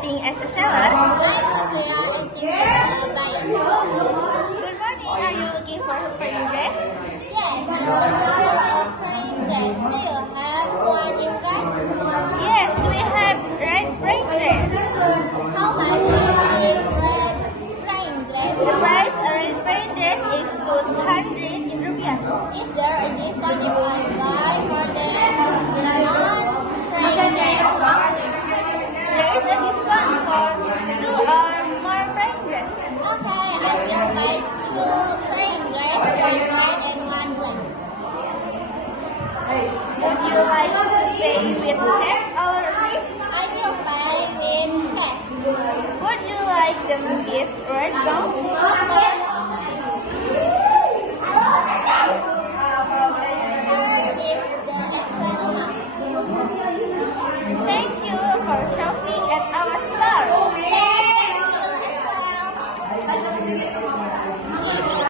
acting as a seller? I'm Nutria, acting as a buyer. Good morning. Are you looking for a wedding dress? Yes, I'm looking for a wedding dress. Do you have one in stock? Yes, we have red wedding dress. How much is this red wedding dress? The price of red wedding dress is 200 rupiah. Is there a discount if I buy more than one wedding dress? There is a discount for 2 or more wedding dress. Okay, I will buy 2 wedding dress, one white and one black. Would you like to pay with cash or receipt? I will pay with cash. Would you like them gift red gown? Of course.